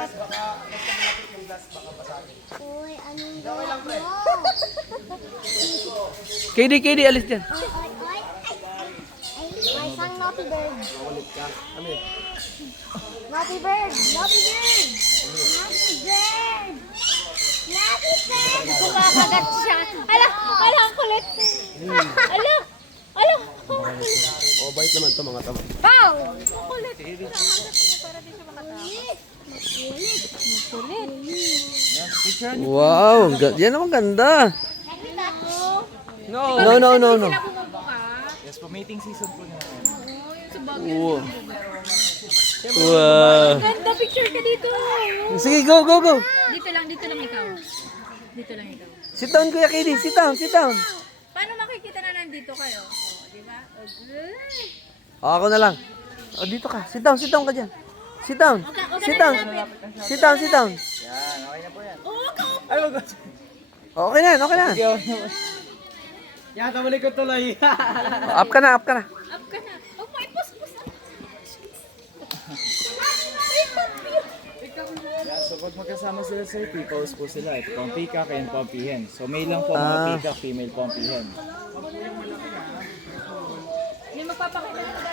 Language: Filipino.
glass, baka basta malapit yung glass, baka pasagin. Uy, anong Okay lang, pre. KD, alis dyan. Oy, oy, oy. Ay, sang naughty bird. Makulit ka. Ano yun? Naughty bird. Naughty bird. Naughty bird. Naughty bird. Kumakagat siya. Ala, ang kulit. Ala. Oh, bait naman to mga tama. Pow! Ang kulit. Kumakagat niya para di siya makatakot. Makulit. Wow, yan naman ganda. No. Yes, po, mating season po naman. Wow. Wow. Ganda, picture ka dito. Sige, go. Dito lang ikaw. Dito lang ikaw. Sit down, Kuya KD. Sit down. Paano makikita na nandito kayo? Oh, di ba? Okay. Ako na lang. O, dito ka. Sit down ka dyan. Sit down. Sit down. Yan, okay na po yan. Oo, Ay, wag. Okay na. Yan, tabalik ko tuloy. Up ka na. up ka na. Huwag mo ipus-pus. Yeah, so pag magkasama sila sa pre-pose po sila. Ito po ang peacock and pompey hen. So male lang po ang mga peacock, female pompey hen. May magpapakita na